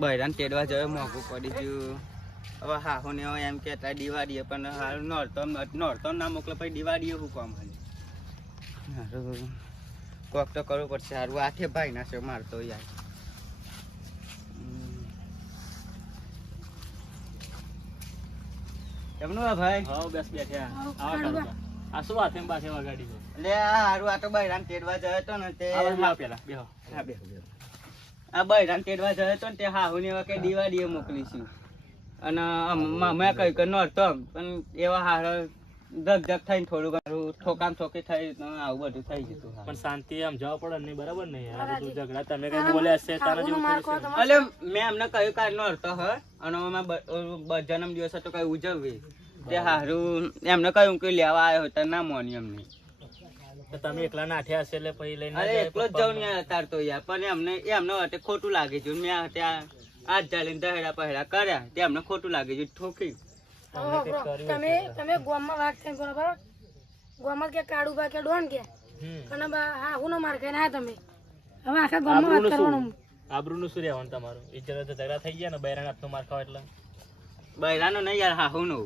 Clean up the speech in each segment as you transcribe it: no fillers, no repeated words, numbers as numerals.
બૈરાને તેડવા જયો મોઘું પડી ગયું. હવે હાહુ ને એમ કેતા દિવાળીએ પણ હાલ નોરતો ના મોકલે પછી દિવાળીએ શું કામ હારું કોક તો કરવું પડશે. હારું આઠે ભાઈ ના છે મારતો યાર. કેમનું ભાઈ? હા બસ બેઠ્યા. આ શું વાત એમ પાસે વગાડી છે? એટલે હારું આ તો બૈરાને તેડવા જયો તો ને તે પેલા બેહો. હા બેહો. આ બૈરાને તેડવા જયો તો ને તે હાહુ ને એવા કે દિવાળીએ મોકલીશું અને મેં કહ્યું કે નોરતો પણ એવા હારો ધક ધક થઈને થોડું ઘણું ઠોકામ ઠોકી થઈ આવું બધું થઈ જતું. પણ શાંતિ આમ જવા પડે નહીં બરાબર નહીં યાર. બધું ઝઘડા તમે કઈ બોલ્યા છે તારા જેવું થયું છે. એટલે મેં એમને કહ્યું કે નોરતો હોય અને જન્મ દિવસ હતો કઈ ઉજવવી તે હારું એમને કહ્યું કે લેવા આવ્યો હતો ના મોની એમને. તો તમે એકલા નાઠ્યા હશે એટલે પછી લઈને અરે એકલો જ જાઉં ને તાર તો યાર પણ એમને હતે ખોટું લાગે છે. મેં ત્યાં હાથ ચાલીને દહેડા પહેડા કર્યા તે અમને ખોટું લાગે છે ઠોકી. તમે ગોમમાં વાત થઈ બરોબર ગોમમાં કે કાળુ બા કે ડોન કે અને હા હું નો માર કે ના તમે હવે આખા ગોમમાં વાત કરવાનું. આબરૂનું શું રહેવાનું તમારું? ઇજ્જત તો ઝઘડા થઈ ગયા ને બૈરાન હાથનો માર ખાવ એટલે. બૈરાનો નહીં યાર હાહુ નો.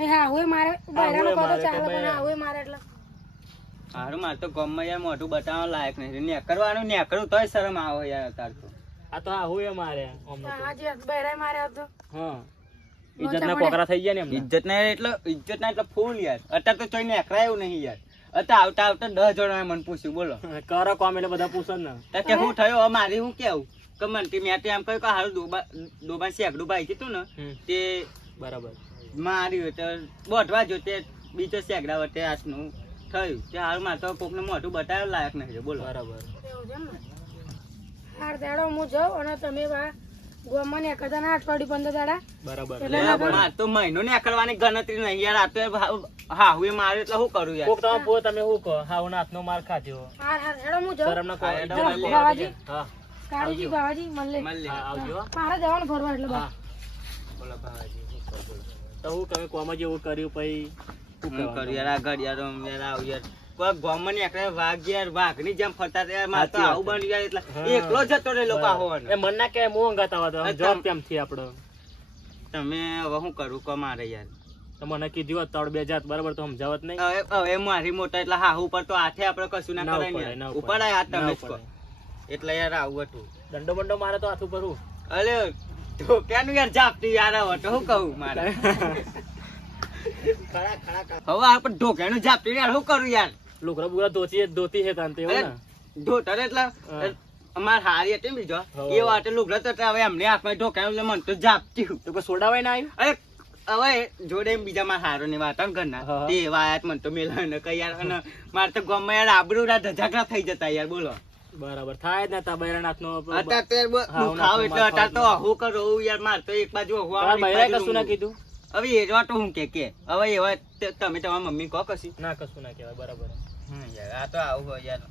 એ હા હું મારે બૈરાનો કહો તો ચાલે પણ હા હું મારે એટલે હારું મારે તો ગોમમાં યાર મોઢું બતાવવા લાયક નહીં. નેકરવાનું નેકરું તોય શરમ આવે યાર તાર તો. આ તો હા હું મારે આજે બૈરાય મારે હતો. હા ઇજ્જત ના કોકરા થઈ ગયા ને એમ. ઇજ્જત ના એટલે ફૂલ યાર. અત્યારે તો ચોઈ નેકરાયું નહીં યાર. અત્યારે આવતા 10 જણા મને પૂછ્યું બોલો કરો કોમ એટલે બધા પૂછે ને કે શું થયું મારી હું કેવું કે મને મેં એમ કહ્યું કે હારું દોબા શેકડું ભાઈ કીધું ને તે બરાબર માર્યું તો બોટવા જો તે બીજો શેકડા વચ્ચે આસનું થયું તે હારું મારે તો કોકને મોઢું બતાવ્યું લાયક નહીં બોલો. બરાબર હાર દાડો હું જાઉં અને તમે ગોમમાં ને કરતા ના અઠવાડિયું 15 દાડા બરાબર. મારે તો મહિનો નીકળવાની ગણતરી નહીં યાર. આ તો હા હું મારે એટલે શું કરું યાર. કોક તમે પો તમે શું કહો હા હું હાથનો માર ખાધ્યો. હાર હાર હેડો હું જાઉં. શરમ ના કહો. બાવાજી હા કાળુજી બાવાજી મળે આવજો. મારે જવાનું ફરવા એટલે બસ. બોલો ભાવાજી તો હું તમે કોમાં જેવું કર્યું પછી શું કરું યાર. આ ઘડિયાળો યાર આવ યાર કોઈ ગોમમાં નીકળે વાઘ યાર વાઘની જેમ ફરતા રહ્યા. મારે તો આવું બની યાર એટલે એકલો જતો રે લોકો આવો એ મન ના કે હું અંગાતા હતો જોબ કેમ થી આપણો. તમે હવે શું કરું કો મારે યાર. તો મને કીધું હોત તળ બે જાત બરાબર તો સમજાવત નહીં. હવે મારી મોટા એટલે હા ઉપર તો હાથે આપણે કશું ના કરાય ને ઉપર આ હાથ તમે જ કહો એટલે યાર આવું હતું. દંડો બંડો મારે તો હાથ ઉપર હું અરે ઢોક્યાનું યાર જાપતી યાર હવે તો શું કહું મારે. હવે આપણે ઢોક્યાનું જાપતી યાર શું કરું યાર. લુગડા બુગડા ધોતી છે તાન તો એવું ને ઢોટર એટલે અમાર હારી હતી બીજો એ વાટે લુગડા તો હવે એમને હાથમાં ઢોક્યાનું એટલે મને તો જાપતી. તો કોઈ સોડાવાય ના આવ્યું. અરે હવે જોડે બીજા મારા હારો ની વાત ઘરના તે વાત મને તો મેલા ને કઈ યાર અને મારે તો ગમે યાર આબરૂ ઝઘડા થઈ જતા યાર બોલો. બરાબર થાય જ નતા બૈરાન હાથનો ખાવ એટલે અત્યારે તો હું કરું યાર. મારે તો એક બાજુ કશું ના કીધું. હવે એવા તો હું કે હવે એવા તમે તમારા મમ્મી કહો કશી ના કશું ના કહેવાય. બરાબર યાર આ તો આવું હોય યાર.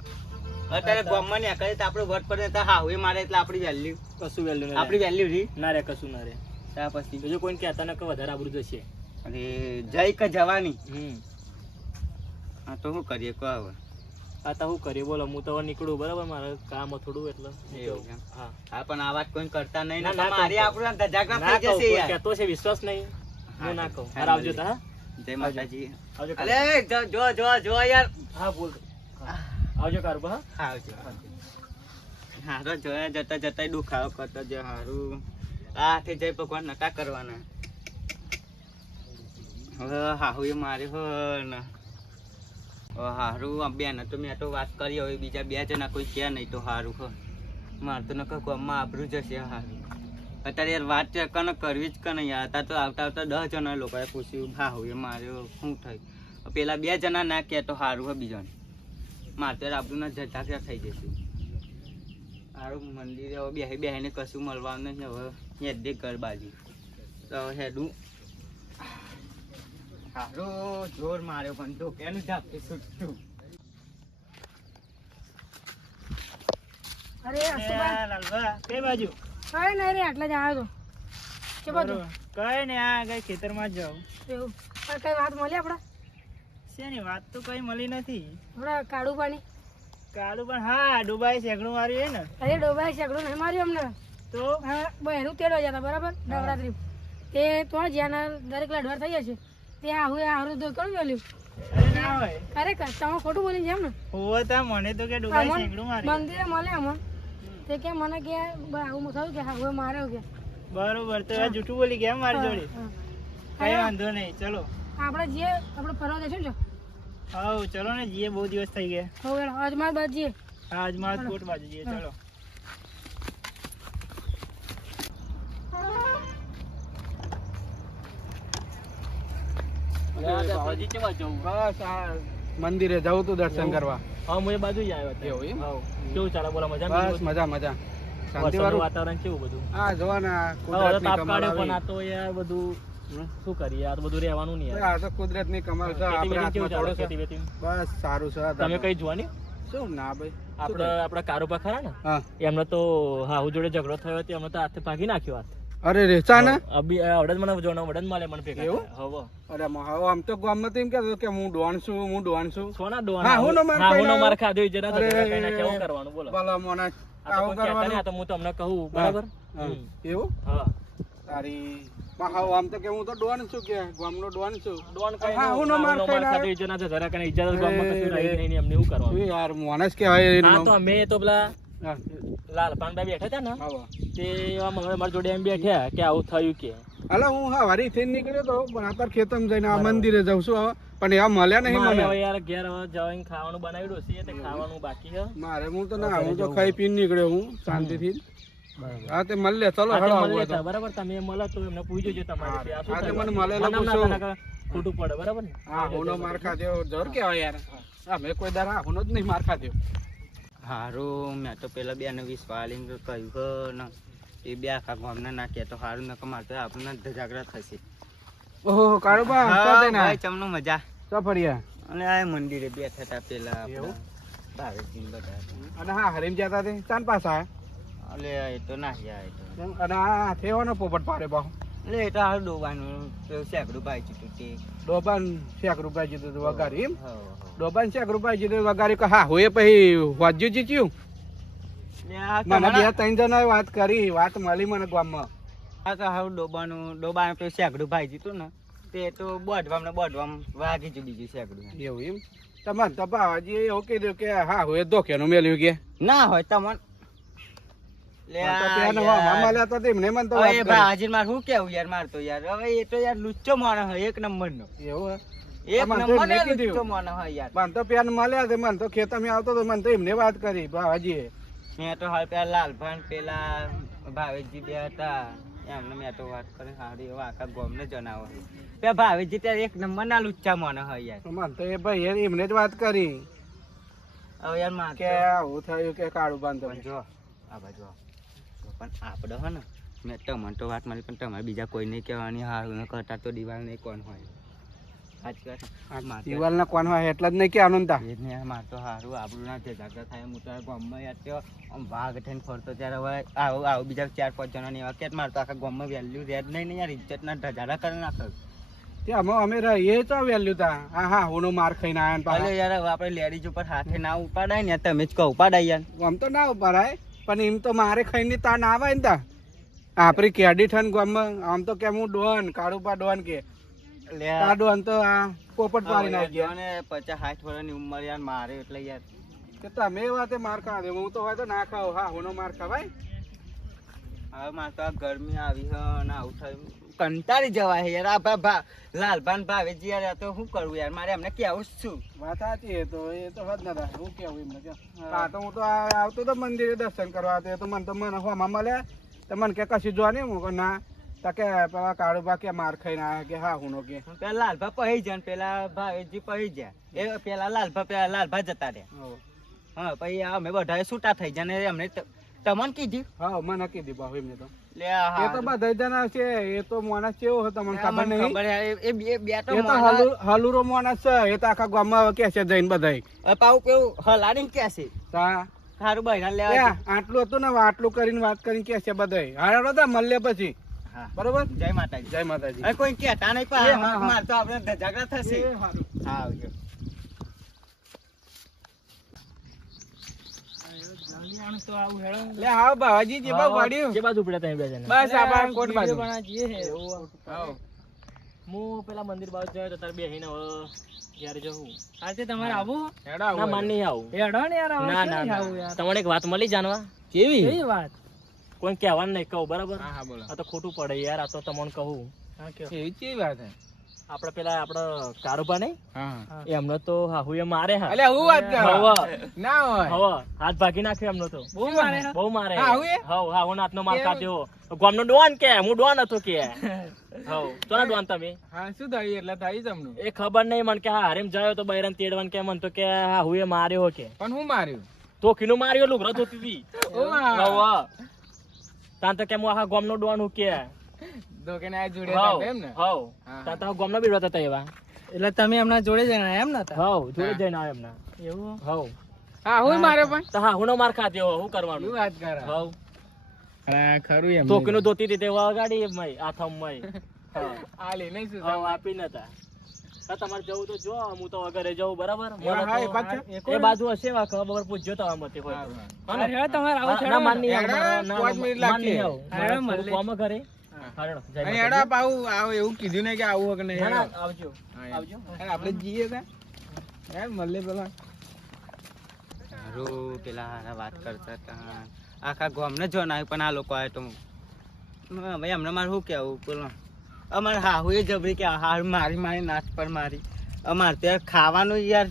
અત્યારે ગામમાં ને કરે તો આપણું વટ પડે તો હા હવે મારે એટલે આપણી વેલ્યુ કશું વેલ્યુ આપણી વેલ્યુ રી ના રે કશું ના રે. ત્યાર પછી બીજું કોઈ કહેતા ના કે વધારે આબરૂ જશે. અરે જઈ કે જવાની હા તો શું કરીએ કહો હવે. આ તો શું કરીએ બોલો. હું તો નીકળું બરાબર મારે કામ થોડું એટલે હા પણ આ વાત કોઈ કરતા નહીં ને મારી આપણું ઝઘડા થઈ જશે યાર. કહેતો છે વિશ્વાસ નહીં હું ના કહું. આવજો તો હા જય માતાજી. આવજો. અરે જો યાર. હા બોલ આવજો કારુબા. હા આવજો. હારો જોયા જતા જતા દુખાવો કરતો જે હારું આથી જય ભગવાન નતા કરવાના. હવે હાહુ એ મારે હો ને હારું બેન તો મેં તો વાત કરી હવે બીજા 2 જણા કોઈ છે નહીં તો હારું હો. મારે તો નકર ગામમાં આબરૂ જશે હારું. અત્યારે યાર વાત કને કરવી જ કને યાર. અત્યારે તો આવતા 10 જણા લોકોએ પૂછ્યું હાહુ એ મારે શું થયું. પેલા 2 જણા ના કે તો હારું હો બીજાને. મારે તો આબરૂ ના ઝઘડા થઈ જશે. હારું મંદિરે હવે બેહીને કશું મળવાનું નહીં. હવે હેડે ઘર બાજુ તો હેડું હારું જોર માર્યો પણ ઢોક્યાનું ઝાપટી છૂટતું. અરે લાલભા કઈ બાજુ? કઈ નહીં રે આટલા જ આવ્યો તો કે બધું કઈ ને આ કઈ ખેતરમાં જ જાઉં. એવું પણ કઈ વાત મળી આપડા શેની વાત તો કઈ મળી નથી. હમણાં કાળુ પાણી કાળું પણ હા ડુબાઈ શેકડું માર્યું ને. અરે ડોબાઈ શેકડું નહીં માર્યું અમને. તો તો હા બહેરું તેડવા જતા બરાબર નવરાત્રી તે તો જ્યાં દરેક લડવાર થઈ જશે તે આવું હારું તો કરું વેલ્યું અરે ના હોય ખરેખર તમે ખોટું બોલી જેમ ને હોવે તા મને તો કે ડુબાઈ શેકડું મારી મંદિરે મળે અમન તે કે મને કે આવું થયું કે હા હવે માર્યો કે બરોબર તો આ જૂઠું બોલી ગયા મારી જોડે કઈ વાંધો નહીં ચલો આપણે જે આપણે ફરવા જઈશું ને હાઉ ચલો ને જીએ બહુ દિવસ થઈ ગયા હવે અજમાર બાદ જઈએ આજ મારા કોટ બાજુ જઈએ ચલો બસ આ મંદિરે જવું તું દર્શન કરવા. હા હું એ બાજુ જ આવ્યો હતો. એવું એમ? હાઉ. કેવું ચાલે બોલો મજા બસ મજા મજા શાંતિ વરસાદનું વાળું વાતાવરણ કેવું બધું આ જોવા ને આ હવે તો કુદરતની તાપ કમાલ કાઢ્યો પણ આવી. આ તો યાર બધું શું કરીએ આ તો બધું રહેવાનું નહીં યાર આ તો કુદરતની કમાલ છે ખેતી આપણે વેતી કેવું હાથમાં ચાલે થોડો છે. ખેતી વેતી બસ સારું છે આ તમે તો. કઈ જોવાની શું ના ભાઈ આપણે આપણા કારોબાર ખરા ને હા એમને તો હાહુ જોડે ઝઘડો થયો હતો એમને તો હાથે ભાગી નાખ્યો હાથ અરે રે ચા ને અભી આવડે જ મને જોનો વડે જ મળે મને ભેગા એવું? હવે અરે હવે આમ તો ગામમાં તો એમ કહેતો કે હું ડોન છું સોના હા, હું નો માર હા હું ખાઈને માર ખાધો ઈ જરા અરે, ઝઘડા કરીને કેવું કરવાનું બોલો ભલા મોને આ તો આવું કોઈ કહેતા નહીં, કરવાનું આ તો હું તમને કહું બરાબર હા. હમ. એવું હા તારી હાવ આમ તો કે હું તો ડોન છું કે ગામનો ડોન છું ડોન કઈ હા, હું નો માર ખાઈને ખાધો ઈ જરા ઝઘડા કરીને ઈજ્જત ગામમાં કશું રહી નહીં ને એમને એવું કરવાનું શું યાર મોનસ કહેવાય એનો. હા તો અમે તો પેલા હા, લાલપાનભાઈ બેઠા હતા ને આવો. તે મારા જોડે એમ બેઠ્યા કે આવું થયું કે અલા હું હવારી થઈને નીકળ્યો તો પણ અત્યારે ખેતરમાં જઈને આ મંદિરે જાઉં છું હવે પણ એવા મળ્યા નહીં મારે મને હવે યાર ઘેર હવે જઈને ખાવાનું બનાવ્યું છે તે ખાવાનું બાકી છે મારે હું તો ના હું તો ખાઈ પીને નીકળ્યો હું શાંતિથી હા તે મળે ચલો આજે હેડો મળીએ આવો તો. તા, બરાબર તમે મળો તો એમને પૂછજો તમારે હા, કે આ શું આજે થયું? મને મળેલો મને ના પૂછો. થાય નકર ખોટું પડે બરાબર ને હા હુનો માર ખાધ્યો જોર કેવાય યાર અમે કોઈ દાડા હુનો જ નહીં માર ખાધ્યો. હારું મેં તો પેલા બેને વિશ્વાલીને કહ્યું કે ને એ બે આખા ગામના નાખ્યા તો હારું નકર મારે તો આપણને ધજાગરા થશે. ઓહો કાળુબા હા, ચાલ ના ભાઈ ચમનો મજા. ચા ફર્યા અને આ મંદિરે બેઠા હતા પેલા એવું? ભાવેશજીને બધા. અને હા હરીમ જતા તે ચાન પાછા એટલે એ તો ના ગયા એ તો. અને આ થેવાનો પોપટ પાડે પાછો એટલે એ તો હારું ડોવાનું સેકડું ભાઈ ચૂટ્યું તે. ડોબાન 100 રૂપિયા જીતું હતું વગાડી એમ હો, હો. ડોબાન 100 રૂપિયા જીતું વગાડી કે હા હોય પછી વાજ્યું જીત્યું એટલે આ મને તમારા- બે ત્રણ જણાએ વાત કરી વાત મળી મને ગામમાં આ તો હારું ડોબાનું પેલું સેકડું ભાઈ જીતું ને તે તો બોઢવામાં વાગી જ બીજું સેકડું. એવું એમ તમારે તપાવાજી એવું કીધું કે હા હોય ધોકેનું મેલ્યું કે ના હોય તમને લે પણ તો આ ત્યાં યાર. મામા લેતા હતા એમને મને તો વાત હવે કરી. ભાઈ હાજીર માર શું કેવું યાર માર તો યાર હવે એ તો યાર લુચ્ચો માણસ હોય એક નંબર નો એવું હે? એક તમારે તો નંબર એમને ને કીધું. લુચ્ચો માણસ હોય યાર. મને તો પેન મળ્યા તે મને તો ખેતરમાં આવતો તો મને તો એમને વાત કરી ભાવાજી મેં તો હાલ પેલા લાલભાન પેલા ભાવેશજી બે હતા એમને મેં તો વાત કરી હારી હવે આખા ગામને જણાવો પેલા ભાવેશજી ત્યારે એક નંબર ના લુચ્ચા માણસ હોય યાર. મને તો એ ભાઈ એમને જ વાત કરી હવે યાર માર કે આવું થયું કે કાળું બાંધો પણ જો આ બાજુ આવો. પણ આપણે હે ને મેં તમને તો વાત મળી પણ તમારે બીજા કોઈ નહીં કહેવાની હારું ન કરતા તો દિવાલ નહીં કોણ હોય સાચી વાત ને? માર તો- દિવાલ ના કોણ હોય એટલે જ નહીં કે આનંદ એ જ ને યાર, માર તો હારું આપણું ના જાગૃત થાય હું તો આ ગામમાં યાર તો આમ વાઘ થઈને ફરતો ત્યારે હવે આવું બીજા 4-5 જણાની એવા કે મારે તો આખા ગામમાં વેલ્યુ રહે જ નહીં ને યાર ઇજ્જતના ધજાડા કરી નાખે. અમે રહીએ તો વેલ્યુ તા હા હા હું માર ખાઈને આયા ને ભલે પાછા. યાર હવે આપણે લેડીઝ ઉપર હાથે ના ઉપાડાય ને તમે જ કહો ઉપાડાય યાર. આમ તો ના ઉપાડાય પણ એમ તો મારે ખાઈને તા ના આવે ને તા આપણી કેડી થન ગામમાં આમ તો કે હું ડોન કાળુપા ડોન કે લે તા ડોન તો આ પોપટ મારી નાખી ગયા અને 50-60 વર્ષની ઉંમર યાર મારે એટલે યાર કે તમે એ વાતે માર ખા દે હું તો હોય તો ના ખાવ હા હુનો માર ખવાય હવે મારે તો આ ગરમી આવી હ ને આવું થયું કંટાળી જવાય યાર આ લાલભાન ભાવેજી યાર આ તો શું કરવું યાર મારે એમને કેવું જ છું. વાત સાચી એ તો વાત ના થાય હું કેવું એમને કે હા તો હું તો આવતો તો મંદિરે દર્શન કરવા તો એ તો મને હોમાં મળ્યા તો મને કે કશું જોવા નહીં હું કહું ના તો કે પેલા કાળુબા કે માર ખાઈને આયા કે હા હુનો કે પેલા લાલભા પહી જાય ને પેલા ભાવેશજી પહી જાય એ પેલા લાલભા જતા રહ્યા. હોવ. હા પછી અમે બધા છૂટા થઈ જાય ને એમને તમને કીધું હા મને કીધી બાહુ એમને તો લે એ તો બધા જણા છે એ તો માણસ કેવો હોય તમને ખબર નહીં ખબર એ બે તો એ તો હલુરો માણસ છે એ તો આખા ગામમાં કે છે જઈને બધાય પાઉ કેવું હલાડીને કે છે તા સારું બહેરા એ લેવા આટલું હતું ને આટલું કરીને વાત કરીને કે છે બધાય હારા હતા મળે પછી હા બરોબર જય માતાજી. જય માતાજી હવે કોઈ કહેતા નહીં એ પણ હા, હા. માર તો આપણે ઝઘડા થશે. એ હારું. હા આવજો. લે હા બાવાજી જે બા વાડ્યું જે બાજુ પડ્યા તમે બે જણા બસ આ બાર કોટ બાજુ આવો હું પેલા મંદિર બાજુ જાય તો તારે બેહીને હવે ઘેર જવું આજે તમારે આવું હેડા ના માન નહીં આવું હેડો ને યાર હવે ના શું ના આવું યાર તમારે એક વાત મળી જાણવા કેવી કેવી વાત કોઈ કહેવાનું નહીં કહું બરાબર હા હા બોલો આ તો ખોટું પડે યાર આ તો તમને કહું હા કયો એવી કેવી વાત હે આપણે પેલા આપણો કારુબા નહીં હા એમનો તો હાહુએ મારે હા અલ્યા હું વાત કરો હવે ના હોય હવે હાથ ભાગી નાખ્યો એમનો તો બહુ મારે હે? બહુ મારે હાહુએ? હવ હાહુ નાથનો માર કાઢ્યો ગામનો ડોન કે હું ડોન હતો કે હવ ચોના ડોન તમે હા શું થયું એટલે થઈ જમનું એ ખબર નહીં મને કે હા હરેમ જાયો તો બૈરન તેડવાન કે મન તો કે હાહુએ માર્યો કે પણ હું માર્યું તોકીનું માર્યો લુગરો ધોતી હતી ઓમાં. હવ તાન તો કે હું આખા ગામનો ડોન હું કે દોકે ને આ જોડે હવ હતા એમ ને હવ હા. તાન તો ગામનો બીડવા હતા એવા એટલે તમે એમના જોડે જઈને આયા એમ ને હતા? હવ જોડે જઈને આવ્યો એમના એવું હવ હા હું માર્યો પણ તો હાહુનો માર ખાધ્યો શું શું કરવાનું વાત કરે હવ હા ખરું એમ તોકીનું ધોતી હતી તે વગાડી મય આથમ મય આ લે નહીં શું હવ આપી નતા હા તમારે જવું તો જો હું તો વગરે જવું બરાબર એવા હા, એ પાછો? એ બાજુ હશે વા ખબર પૂછજો તો મતે હોય તો. હા, હા, હેડો તમારે આવું છે, ના માન નહીં હેડો, આવું, ના, પાંચ ના, મિનિટ માન નહીં લાગશે. આવું. હેડો, મારે મળે. થોડું કામ કરે. હાલો, જય અને માતાજી. એડા પાઉં આવ એવું કીધું ને કે આવું હોય કે નહીં ના, ના, હેડો. આવજો હા, એમ. આવજો અરે આપણે જઈએ તા યાર મળે પેલા હારું પેલા હારા વાત કરતા હતા આખા ગામને જો ના પણ આ લોકો આવે તો ભાઈ અમને મારે શું કેવું પેલો અમારે હાહુ એ જબરી કે હાર મારી મારી નાચ પર મારી અમારે ત્યાં ખાવાનું યાર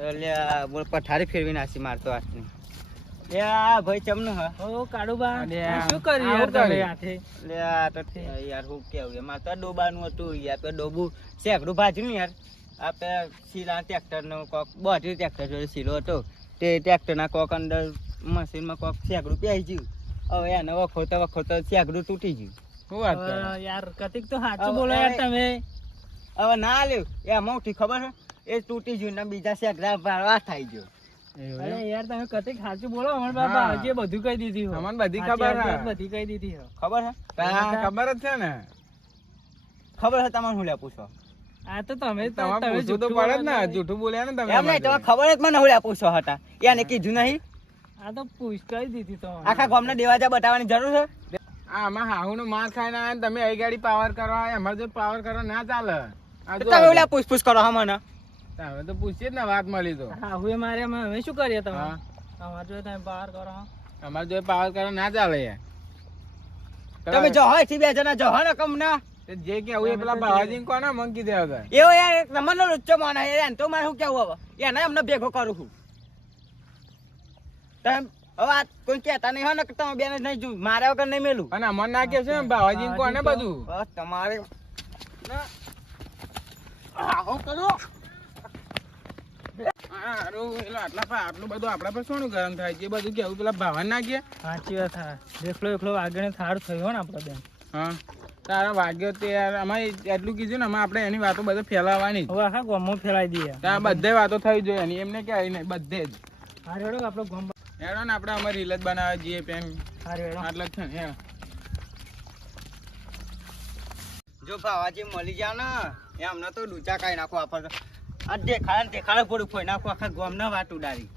એટલે આ બોલ પથારી ફેરવી નાખી મારતો હાથની લે આ ભાઈ ચમનું હા ઓ કાળુબા અરે આ આ- શું કર્યું યાર આવું તમે કર્યું? હાથે? લે આ તો યાર શું કેવું યાર મારે તો ડોબાનું હતું યાર તો ડોબું શેકડું ભાજ્યું ને યાર આપણે શીલા ટ્રેક્ટરનો કોક બોટી ટ્રેક્ટર જોડે શીલો હતો તે ટ્રેક્ટરના કોક અંદર મશીનમાં કોક શેકડું પ્યાઈ ગયું હવે એને વખોતા વખોતા શેકડું તૂટી ગયું શું વાત કરે હવે યાર કતિક તો સાચું હવે- બોલો યાર હવે- તમે હવે ના લ્યો એમાં ઉઠી ખબર છે એ તૂટી ગયું ને બીજા શેકડા ભાળવા થઈ ગયો એવું અરે એમ? યાર તમે કતિક સાચું બોલો અમારા બાપા હા. હજી બધું કહી દીધી હો. અમને બધી સાચી ખબર વાત હે. બધી કહી દીધી હો. ખબર છે હા, ખબર જ છે ને ખબર છે તમારે શું લે પૂછો આ તો તમે તમારે તમે પૂછવું તો જુઠ્ઠું પડે જ ને બોલો. જૂઠું બોલ્યા ને તમે એમ નહીં અમારા તમે ખબર જ મને શું લે પૂછો હતા એને કીધું નહીં આ તો પૂછ કહી દીધી તો આખા ગામને દેવાજા બતાવવાની જરૂર છે જોડે. આ આમાં હાહુનો માર ખાઈને આયા ને તમે અહીં ગાડી પાવર કરવા આયા. અમારે જો પાવર કરવા ના ચાલે આ તો જો તમે ઓલા પૂછપૂછ કરો હા મને તમે તો પૂછીએ જ ને વાત મળી તો હા હું મારે અમે શું કરીએ તમે હા. અમારે જો તમે બહાર કરો અમારે જો પાવર કરવા ના ચાલે યાર તમે જો હોય થી બે જણા જો હોય ને કમ ના તે જે કે આવું એ પેલા બાવાજી કોને મંકી દે હવે એવો યાર એક નંબરનો લુચ્ચો માને એને તો મારે શું કેવું હવે એને એમને ભેગો કરું છું તમે હવે આ કોઈ કહેતા નહીં હોય ને કે તમે બેન નહીં જોયું મારા વગર નહીં મેલું અને અમર ના કે છે ને બાવાજી કોને બધું બસ તમારે આવો કરો આટલું બધું આપડા પર શું ગરમ થાય છે એ બધું કેવું પેલા ભાવન ના કે સાચી વાત હા એકલો એકલો આગળ થાળ થયો ને આપડે બેન હા તારા વાગ્યો તે યાર અમારે એટલું કીધું ને અમે આપણે એની વાતો બધે ફેલાવવાની હવે આખા ગામમાં ફેલાઈ દઈએ ત્યાં બધે વાતો થઈ જોઈએ એની એમને કે નહીં બધે જ હા રેડો આપણો ગામ હેડો ને આપણે અમારી રીલ જ બનાવે જઈએ પેન હા રેડો આટલા જ છે ને હેડો. જો ભાવાજી મળી જાવ ને એ અમને તો ડૂચા કાઢી નાખો આપણે આ દેખાડે પૂરું ફોઈ નાખો આખા ગામના વાત ઉડાડી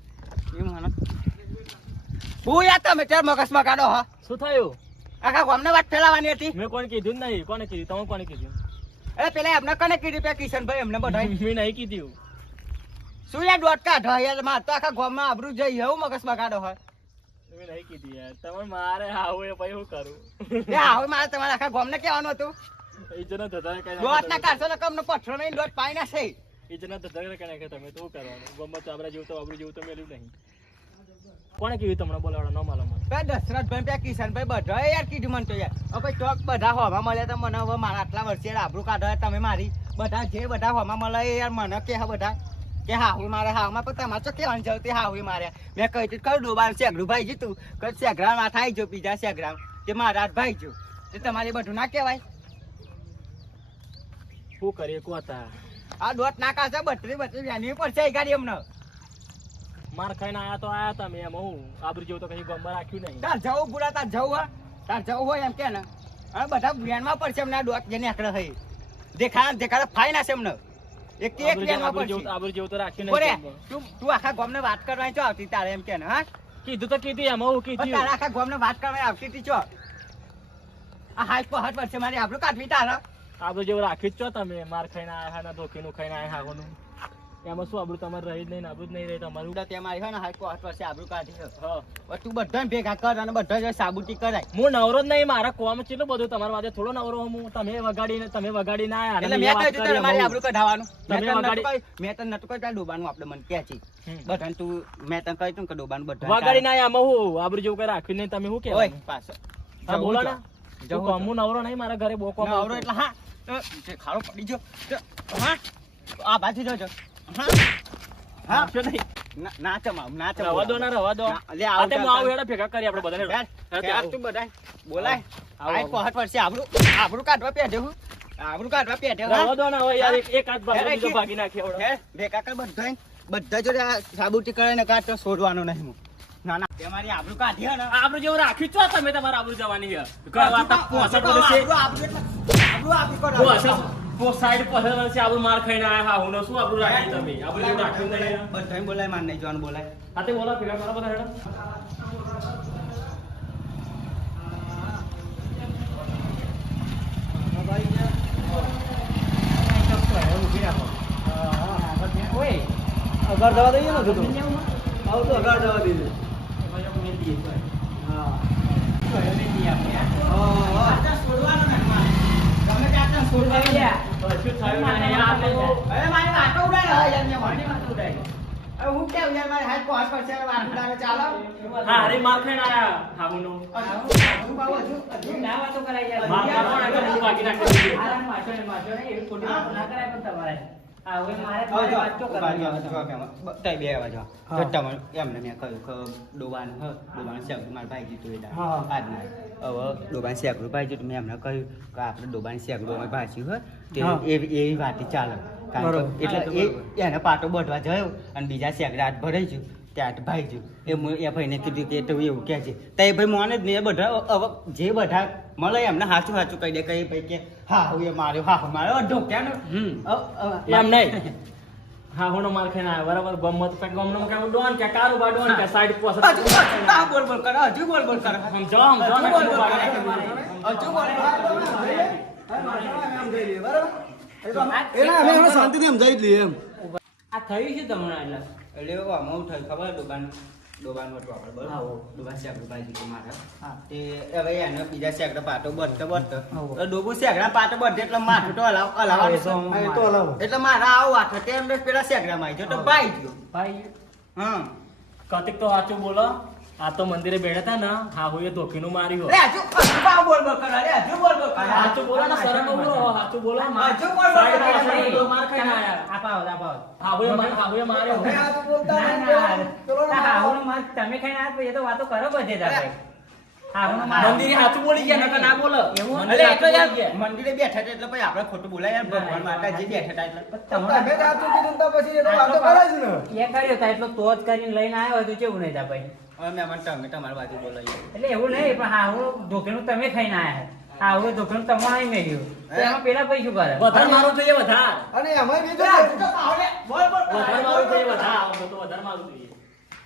એમ મને હું યાર તમે ચાર મગજમાં કાઢો હા શું થયું આખા ગામના વાત ફેલાવાની હતી મેં કોને કીધું જ નહીં કોને કીધું તમે કોને કીધું એ પેલા એમને કને કીધું પે કિશનભાઈ એમને બધાય મેં નહીં કીધું શું યાર દોટ કાઢો યાર માર તો આખા ગામમાં આબરૂ જઈ એવું મગજમાં કાઢો હોય મેં નહીં કીધું યાર તમે મારે આવું એ પછી શું કરું એ હવે મારે તમારે આખા ગામને કહેવાનું હતું ઈજના ધધા કઈ દોટ ના કાઢશો ને કમનો પથ્થરો નહીં દોટ પાઈ ના છે ઈજના ધધા કઈ નાખે તમે તો શું કરવાનું ગમત તો આપણા જેવું તો આપણું જેવું તો મેલ્યું નહીં કોને કીધું તમને બોલાવડો ન માલો મને બે દશરથભાઈ પે કિશનભાઈ બધા યાર કીધું મને તો યાર હવે ચોક બધા હોમાં મળ્યા તો મને હવે મારા આટલા વર્ષે આબરૂ કાઢો યાર તમે મારી બધા જે બધા હોમાં મળે એ યાર મને કે હા બધા કે હાહુ મારે હામાં પણ તમારે તો કેવાનું જવું તે હાહુ માર્યા મેં કહી તું કયું ડોબાર શેગડું ભાઈ જીતું કઈ શેગરા માં થાય જો બીજા શેગરા તે મારા હાથ ભાઈ જો તે તમારે બધું ના કહેવાય શું કરીએ કોતા આ દોટ ના કાઢશે બત્રી વ્યાની પડશે એ ગાડી એમને માર ખાઈને આયા તો આયા તમે એમ હું આબરૂ જેવું તો કઈ ગમમાં રાખ્યું નહીં તાર જવું બુરા તાર જવું હા તાર જવું હોય એમ કે ને હવે બધા વ્યાનમાં પડશે એમને આ દોટ જેને આકડે થઈ દેખાડે ફાઈ નાશે એમને એક થી એક બેનવા પડશે. આબરૂ જેવું તો રાખ્યું બોલે, નહીં. તું આખા ગામને વાત કરવાની ચો આવતી તારે એમ કે ને હા કીધું તો કીધું એમાં હું પણ કીધું તારા આખા ગામને વાત કરવાની આવતી હતી ચો આ હાથ પર હાથ વર્ષે મારી આબરૂ કાઢવી તારા આબરૂ જેવું રાખ્યું જ છો તમે. માર ખાઈને આયા ના ધોકીનું ખાઈને આયા હાગોનું. એમાં શું આબરૂ તમારે રહી જ નહીં ને આબરૂ જ નહીં રહી તમારું. ઉડા તે મારી હોય ને હાથ પર હાથ વર્ષે આબરૂ કાઢી છે. હા હવે તું બધાને ભેગા કર અને બધા જ સાબુતી કરાય હું નવરો જ નહીં. મારા કોમ કેટલું બધું તમારા માટે થોડો નવરો હું. તમે વગાડીને આયા અને એટલે મેં મેં વાત કહ્યું કરી તારે મારી એમાં આબરૂ કઢાવવાનું તમે વગાડી- મેં તને નતું કહ્યું ડોબાનું આપણે મને કે છે બધાને તું મેં તને કહ્યું તું કે ડોબાનું બધા વગાડીને આયા આમાં હું આબરૂ જેવું કઈ રાખ્યું નહીં. તમે શું ઓય કહેવાય? પાછો હા બોલો ને. જવું હું કોમું નવરો નહીં. મારા ઘરે બહુ કોમ નવરો એટલે હા તો જે ખાડો પડી ગયો તો હા આ બાજુ જોજો હા હા આપશો નહીં. ના ચમાવ ના ચમાવ રવા દો ને રવા દો. લે આ તે હું આવું હેડો ભેગા કરી આપણે બધાને. તું બધાય બોલાય આવો, આ પહોંચ વર્ષે આબરૂ કાઢવા પેઢે હું આબરૂ કાઢવા પેઢે રવા દો ને હવે યાર એક હાથ ભાગી બીજો ભાગી નાખી આવડો. હે ભેગા કર બધા જોડે આ સાબુતી કરે ને કાઢ તો છોડવાનો નહીં હું ના ના તમારી આબરૂ કાઢી હે ને આબરૂ જેવું રાખ્યું છો તમે. તમારે આબરૂ જવાની છે. કઈ વાત આ પોસઠ વર્ષે સાઈડ પોસઠ વર્ષે આબરૂ માર ખાઈને આયા હા હું શું આબરૂ રાખી તમે આબરૂ જેવું રાખ્યું નહીં. બધા બોલાય માર નહીં જવાનું બોલાય આ તે બોલો ભેગા કરો બધા હેડો. અગાર જવા દઈએ ને કીધું આવું તો અગાર જવા દઈએ કશું થયું નહીં. આ તો અરે મારી વાતો ઉડાય યાર મેં મારી વાતો ઉડાય હવે હું કેવું યાર મારી હાથ પહોંચ પડશે વાત ઉડાડે ચાલો હા અરે માર ખાઈને આયા હા હું આબરૂ બાબુ હજુ ના વાતો કરાય યાર. માર ખાવાનો એટલે હું ભાગી નાખી. આરામ મારશો ને નહીં, એવી ખોટી વાતો ના કરાય પણ તમારે. હા, હવે મારે હવે તમારી જો, વાત તો કરવાની. બતાય બે આવા જો એમને મેં કહ્યું કે ડોબાનું શેકરું મારા ભાઈ જીતું એટલે આજના હવે ડોબાનું શેકરું ભાઈ જીતું મેં એમને કહ્યું કે આપણે ડોબાનું શેકરું અમે ભાજ્યું હોય તે એવી વાત ચાલે કારણ કે એટલે એને પાટો બઢવા જયો અને બીજા શેકડા હાથ ભરાઈ ગયું ત્યાં ભાઈ ગયું એ ભાઈને કીધું કે તો એવું કહે છે તો એ ભાઈ મોને જ નહીં એ બધા હવે જે બધા મળે એમને સાચું સાચું કહી દે કે એ ભાઈ કે હા હું એ માર્યો હા હું માર્યો અઢો ક્યાં એમ નહીં. હા હું માર ખાઈને આયા બરાબર. ગમત કે ગમનો કે ડોન કે કારુબા ડોન કે સાઈડ પોસઠ બોલ બોલ કરો હજુ બોલ બોલ કરો સમજો ને બોલ બોલ ભાગી કરો. નાખી. હજુ બોલ એના અમે હવે શાંતિથી સમજાવી જ લઈએ એમ આ થયું છે તમને એટલે એટલે આમાં થયું ખબર ડોબાન વટો આપણે બરોબર ડોબાન શેકડો ભાઈ જીતું મારે તે હવે એને બીજા શેકડો પાટો બઢતો ડોબો શેકડા પાટો બઢે એટલે માથું તો હલાવવાનું એ તો હલાવો એટલે મારા આવું વાત તે અંદર પેલા શેકડા માં આવી ગયો તો ભાઈ ગયો ભાઈ હા કતિક તો સાચું બોલો. આ તો મંદિરે બેઠા હતા ને હા હું એ ધોકીનું માર્યું. રે હજુ બોલ બોલ કરો રે હજુ બોલ બોલ કરો સાચું બોલો ને શરમ બોલો. સાચું બોલો. હજુ બોલ બોલ સાઈડ કરો. પોસઠ માર ખાઈને આયા. આપાવો. હા હું એ માર્યો. તમે ખાઈને આયા પછી એ તો વાતો કરો બધે તમે. મંદિરે સાચું બોલી ગયા નકર ના બોલો. એવું? મંદિરે એટલે સાચું યાર બોલી ગયા. મંદિરે બેઠા હતા એટલે પછી આપણે ખોટું બોલાય યાર ભગવાન માતાજી બેઠા હતા એટલે તમે સાચું કીધું તો પછી એ તો વાતો કરે જ ને એ કર્યો તા એટલો તો જ કરીને લઈને આવ્યો હોય તો કેવું નહીં તા ભાઈ. હવે મહેમાન તમે તમારી બાજુ બોલાવીએ એટલે એવું નહીં પણ હા હું ધોકેનું તમે ખાઈને આયા. હા હું ધોકેનું તમારે મેળ્યું તો એમાં પેલા ભાઈ શું કરે? વધારે મારવું જોઈએ વધારે. અને એમાં બીજું બોલ બોલ વધારે મારવું જોઈએ વધારે. આવું તો વધારે મારવું જોઈએ.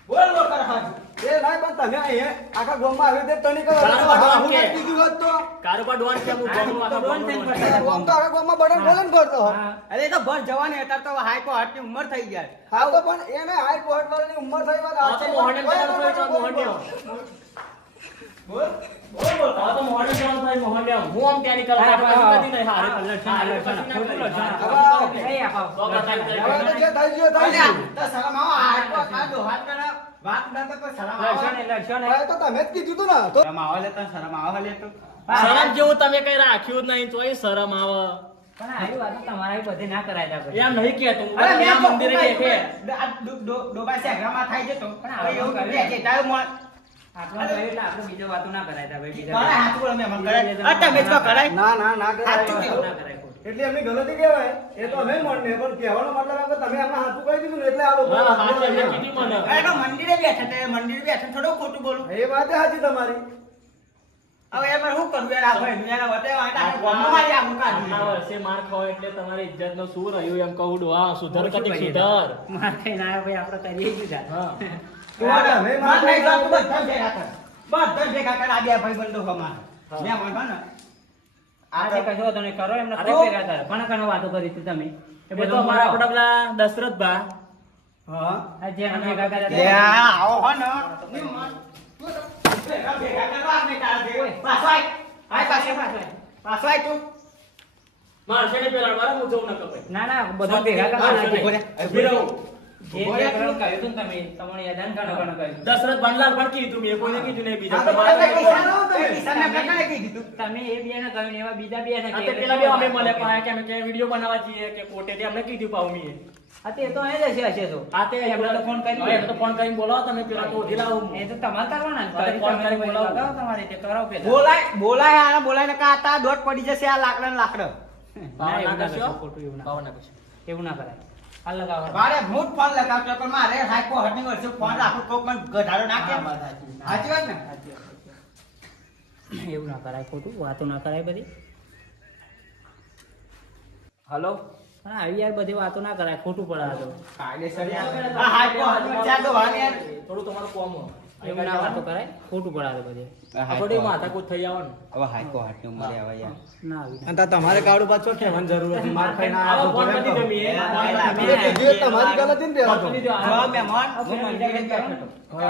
બોલ બોલ કરો હાજુ એ ના પણ તમે અહીંયા આખા ગામમાં આવી રીતે તણી કરો કારુબા ડોન હું કે. નથી કીધું હોત તો કારુબા ડોન કે હું ગોમનું આખા ડોન ગોમનું થઈને ડોન. ગામ તો આખા ગામમાં બટન ખોલે ને ફરતો હોય. હા. અરે એ તો ભર જવાની હતા તો હાઈ કો હાટની ઉંમર થઈ જાય હા તો પણ એને હાઈ કોર્ટ વાળાની ઉંમર થઈ વાત આ તો મોહને જવાનું થાય તો મોહને. બોલ બોલ બોલ આ તો મોહને જવાનું થાય મોહને. હું આમ ત્યાં નીકળવા હા, કદી નહીં. હા, અરે લક્ષણ, ખોટું લક્ષણ. લક્ષણ. એ આપાવો. તો બતાવી હવે તો દે. જે થઈ ગયું થઈ ગયું તો સલામ આવો હાઈ કો કાઢો હાથ કરે વાત ના તો કોઈ સલામ આવો લક્ષણ. હવે તો તમે જ કીધું તું ને તો શરમ આવો લે તો શરમ આવો લે તો શરમ જેવું તમે કઈ રાખ્યું જ નહીં તોય શરમ આવે. પણ આવી વાતો તમારા બધે ના કરાય તા પછી. એમ નહીં કહેતો હું. અરે મેં આ મંદિરે બેઠે. ડોબા શેકરામાં થાય છે તો પણ આવું એવું કર્યું. કે છે તારે મોં આટલું કહ્યું એટલે આપણે બીજો વાતો ના કરાય તા ભાઈ. બીજા મારા હાથ બોલો મેં કરાય તમે જ કરાય ના ના ના સાચું કરાય કીધું. ના કરાય ખોટું. એટલે એમની ગલતી કહેવાય એ તો અમે માનીએ પણ કહેવાનો મતલબ એમ કે તમે એમના હાથું કહી દીધું ને એટલે આ લોકો હા, હા, એમને કીધું મને. અરે તો મંદિરે બેઠા હતા મંદિરે બેઠા થોડું ખોટું બોલું એ વાત સાચી તમારી હવે એમાં શું કરવું યાર આ ભાઈ યાર વટે વાટા ગોમમાં મારી આવું કાઢી આટલા વર્ષે માર ખાવ એટલે તમારી ઇજ્જતનો શું રહ્યું એમ કહું ડોહા સુધર કદી સુધર માર ખાઈને આવ્યા ભાઈ આપણે કરીએ જ દીધા. હા માર નહીં જાવ તું બધા ભેગા કર બધા ભેગા કર આ બે ભાઈ બંધો હમાર મેં વાંધો ને આજે કશો વાંધો નહીં, કરો એમને આ કોઈ તો- ભેગા થાય. કોને વાતો કરી હતી તમે? એ બધો અમારા આપણા પેલા દશરથ ભા હા આ જે અમે ભેગા કર્યા લે હતા. આવો હો ને ભેગા ભેગા કરવા ને તાર દે પાછો આય પાછો પાછો આય તું મારશે ને પેલા મારા હું જવું ન કપાય ના ના બધા ભેગા મારશે કરવાના નહીં. છે. ઉભી રહો. જે કહ્યું હતું ને તમે, તમને યાદ આવે ને ઘણું ઘણું કહ્યું. દશરથ ભાનલાલ પણ કીધું મેં કોઈને કીધું નહીં બીજા તમે કિસાન ને પ્રકારે કહી દીધું તમે એ બે ને કહ્યું ને એવા બીજા બે ને આ તે પેલા બે અમે મળે પાયા કે અમે કે વિડિયો બનાવવા જઈએ કે કોટે તે અમને કીધું પાઉ મીએ હા તે તો અહીં જ હશે તો. આ તે એમને તો ફોન કરી એમને તો ફોન કરીને બોલાવો તમે પેલા તો ઓઢી લાવો એ તો તમારે કરવાના ને. હા, તો ફોન કરીને બોલાવો. લગાવો તમારે તે કરાવો પેલા. બોલાય બોલાય આને બોલાય ને કા તા દોટ પડી જશે આ લાકડા ને લાકડા ના, એવું ના કશો? કરશો, ખોટું એવું ના. પાવર ના કશો. એવું ના કરાય. આ લગાવો. મારે હું જ ફોન લગાવતો પણ મારે હાઈકો હટની વર્ષે ફોન રાખો કોક મને ગધાડો નાખે હા, વાત સાચી. સાચી વાત ને સાચી વાત. એવું ના કરાય, ખોટું વાતો ના કરાય બધી. હલો હા આવી યાર બધી વાતો ના કરાય, ખોટું પડે આ તો. કાયદેસર યાર આ હાઈકો હટની ચાર તો વાને યાર થોડું તમારું કોમ હો. એવું ના વાતો કરાય, ખોટું પડે આ તો બધી. થોડી માથાકૂટ થઈ આવવાનું હવે હાઈકો હટની મરે આવે યાર ના આવી ના. અને તમારે કાળું પાછો ઠેવાની જરૂર હતી માર ખાઈને આવો ફોન કરી દો મીએ. તમારી ગલતી ને ફોન કરી દો. જો મહેમાન હું મંદિરે બેઠો હતો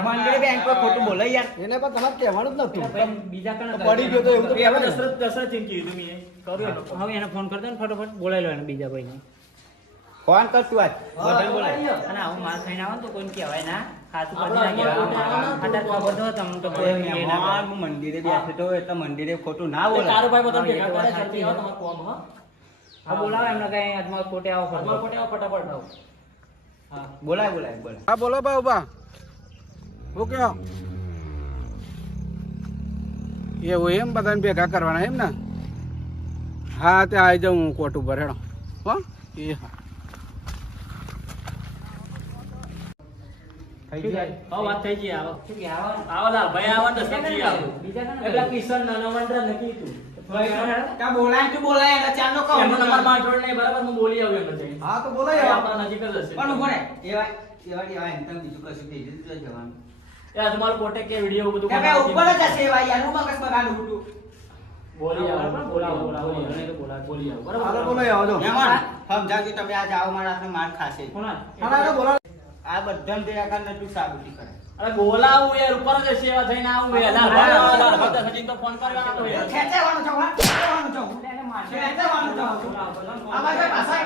મંદિરે બેન કોઈ ખોટું બોલે યાર એને પણ તમારે કહેવાનું જ નતું પણ બીજા કને પડી ગયો તો એવું તો હવે કહેવાય ને. દશરથ જીને કીધું મીએ. કર્યું એનો ફોન. હવે એને ફોન કરી દો ને ફટાફટ બોલાવી લો એને બીજા ભાઈને. ફોન કર તું આજ બધાને બોલાય અને આવું માર ખાઈને આવો ને તો કોઈને કહેવાય ના. ખાતું આપણા પછી ના કોઈને કહેવાય. અત્યારે ખબર તો તમને તો કોઈ એ ના મહેમાન કરે. હું મંદિરે બેઠો હતો એટલે મંદિરે ખોટું ના તે બોલે કારુભાઈ બધા હા, એ ભેગા તો વાત કરે જલ્દી સાચી આવો છે. તમારું કોમ હો. હા બોલાવો એમને કઈ અજમાલ કોટે આવો તમારા ફરતો. કોટે આવો ફટાફટ આવો. હા બોલાય બોલાય બોલાય હા બોલો બા ઉભા હું કયો એવું એમ બધાને ભેગા કરવાના એમ ને હા ત્યાં આવી જાઉં હું કોટ ઉપર હેડો હો એ હા થઈ જાય આવો વાત થઈ ગઈ આવો શું કે આવો ને? આવો લાલભાઈ આવો દશરથજી આવો બીજા કને એ પેલા કિશન નાના વંડર નક્કી તું ત્યાં બોલાય તું બોલાય એના ચારનો કહો એમનો નંબર માં જોડ નહીં બરાબર હું બોલી આવું એમને જઈને. હા તો બોલાય આપણા નજીક જ હશે. પણ ઉભો રે એવા એવા એમ તમે બીજું કશું થઈ જતું તો જવાનું એ તમારું કોટે કે વિડિયો બધું કે ભાઈ ઉપર જ હશે એવા યાર હું મગજ બગાડું ખોટું બોલી આવો બરાબર, બોલાવો બોલાવો, બોલાવો નહીં તો બોલાવો. બોલી આવો હાલો બરાબર બોલો આવો જો મહેમાન સમજાવજો તમે આજે આવો મારા હાથને માર ખાશે કોણ? હાલો બોલો આ બધાને ભેગા કરીને તું સાબુતી કરે અરે બોલાવું યાર ઉપર જ હશે એવા થઈને આવું યાર લાલભાઈ દશરથજી તો ફોન કરવાનો તો યાર ખેંચાવાનું છો હા ખેંચાવાનું છો એને મારશે. ખેંચાવાનું છો બોલાવો, બોલાવો. આ બાજુ પાછા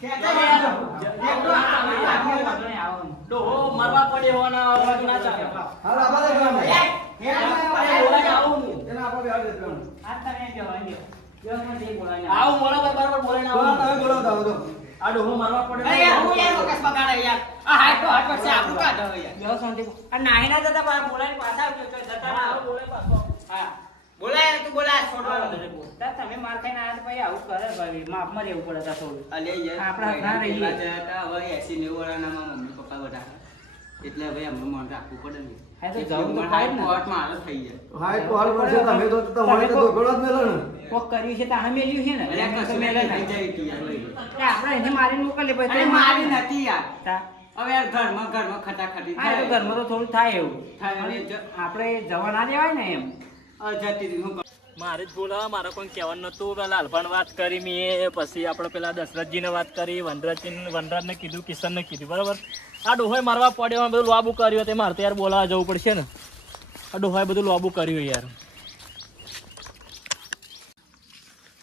ખેંચાવાનું છો એક તો આ આવો ને. ડોહો મરવા પડે હોવાના બધું ના ચાલે હાલો આવા દે અરે બોલાઈને આવું હું. એને આપો બેહાડ દેજો આ તમે જો અહીં જો. જો મને તે બોલાવીને આવું મોડા બરાબર બોલાઈને આવું તમે બોલો આવો જો આ ડોહો મરવા પડે યાર હું યાર મગજ બગાડે યાર આ હાઈકો હાઈકો છે આપણું કાઢો યાર બેહો શાંતિ. આ નાહી ના જતા પાછા બોલાવીને પાછા આવજો તો જતા ના આવો. બોલે પાછો હા બોલાય તું બોલાય છોડવાનો તાર તમે માર ખાઈને આયા તો ભાઈ આવું કરે ભાઈ માપમાં રહેવું પડે તાર થોડું. અલે યાર આપણા ના રહીએ. પેલા જયા હતા, હવે 80 90 વર્ષના મમ્મી પપ્પા બધા એટલે હવે અમને મન રાખવું પડે ને હા તો એટલે જવું તો મને થાય જ ને. કોર્ટમાં હાલત થઈ જાય હાય કોલ કરશે તમે તો તમારે તો ઢોકળો જ મેલો ને કોક કર્યું છે તાણે મેલ્યું છે ને. એટલે કશું મેલે નહીં ના. થઈ જાય તું યાર ભાઈ. એટલે આપણે એને મારીને મોકલીએ પછી અરે તો મારી નથી યાર તા. હવે યાર ઘરમાં ખટાખટી હા એ તો ઘરમાં તો થોડું થાય એવું. થાય અને આપણે જવા ના દેવાય ને એમ. જતી રહી હું મારે જ બોલાવા મારે કોઈ કહેવાનું નતું પેલા લાલભાન વાત કરી મેં પછી આપણે પેલા દશરથજીને વાત કરી વનરાજને કીધું કિશનને કીધું બરાબર આ ડોહોય મારવા પડ્યો બધું લોબુ કર્યું તે મારે તો યાર બોલાવા જવું પડશે ને આ ડોહોય બધું લોબુ કર્યું યાર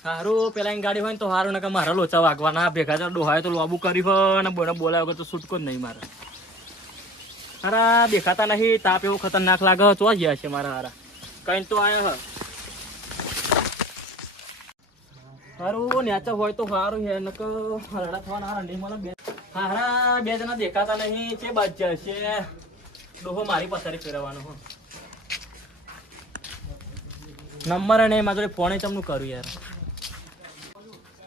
સારું પેલા એની ગાડી હોય ને તો સારું ને કે મારા લોચા વાગવાના ભેગા છે ડોહાએ તો લોબુ કર્યું હોય અને બોલાવ્યા વગર તો છૂટકો જ નહીં મારે હારા દેખાતા નહીં તાપ એવો ખતરનાક લાગે ચો ગયા છે મારા હારા કઈ તો આયા હ હારું નેચર હોય તો સારું છે નક હરડા થવાના હારા નહીં મને બે હારા બે જણા દેખાતા નહીં છે બાદ છે ડોહો મારી પસારી ફેરવવાનો હો નંબર અને મારા જોડે ફોન તમને કરું યાર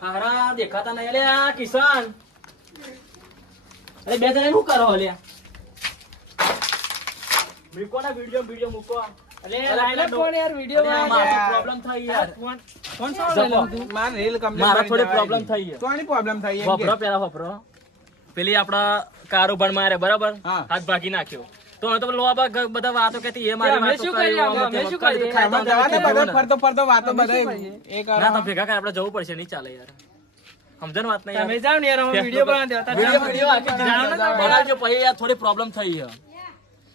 હારા દેખાતા નહીં અલે આ કિશન અરે બે જણા શું કરો અલ્યા મૂકો ના વિડીયો મૂકો પ્રોબ્લેમ થઈ યાર મારે રીલ complete મારા કરી થોડી દેવાય પ્રોબ્લેમ છે. થઈ છે કોની problem થઈ એમ કે? વપરો પેલા વપરો પેલી આપડા કારોબાર મારે બરાબર હા. હાથ ભાગી નાખ્યો તો હવે તો લોબા બધા વાતો કહેતી એ મારી વાતો કરી આમાં જવા દે, બધા ફરતો ફરતો વાતો બધા એ કરો. ના તમે ભેગા કરી આપણે જવું પડશે નહીં ચાલે યાર સમજણ વાત નહીં તમે જાઓ ને યાર અમે વિડિયો બનાવી દેતા વિડિયો બનાવજો પછી યાર થોડી પ્રોબ્લેમ થઈ છે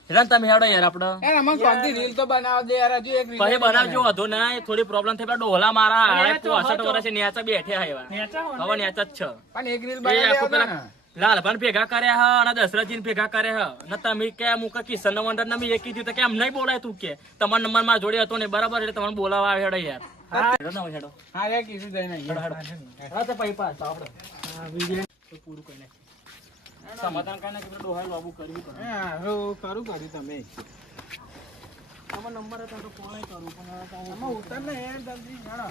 હેરાન તમે હેડો યાર આપણે યાર આમાં શાંતિ રીલ તો બનાવ દે યાર, હજુ એક પછી બનાવજો વધુ ના થોડી પ્રોબ્લેમ થઈ પેલા ડોહલા મારા 65 વર્ષે નેચા બેઠ્યા એવા હવે નેચા જ છે પણ એક રીલ એ બનાવી આખું દેવા પેલા ને. લાલભાન ભેગા કર્યા હા અને દશરથજી ભેગા કર્યા હા ને તમે કે મુક કિશન વંડર ને મેં એ કીધું તો કે એમ નહીં બોલાય તું કે તમારો નંબર મારા જોડે હતો ને બરાબર એટલે તમને બોલાવા આવે હેડો યાર હેડો ના હેડો હા યાર કીધું જઈને હેડો હા તો પૈ પાસ આપણે હા વિડિયો પૂરું કરી નાખ સમાધાન કરીને કે ડોહાલ બાબુ કરવી પડે હા હું ખરું કર્યું તમે તમારો નંબર હતો તો ફોન કરું પણ આમાં ઉતર ને યાર જલ્દી હેડો.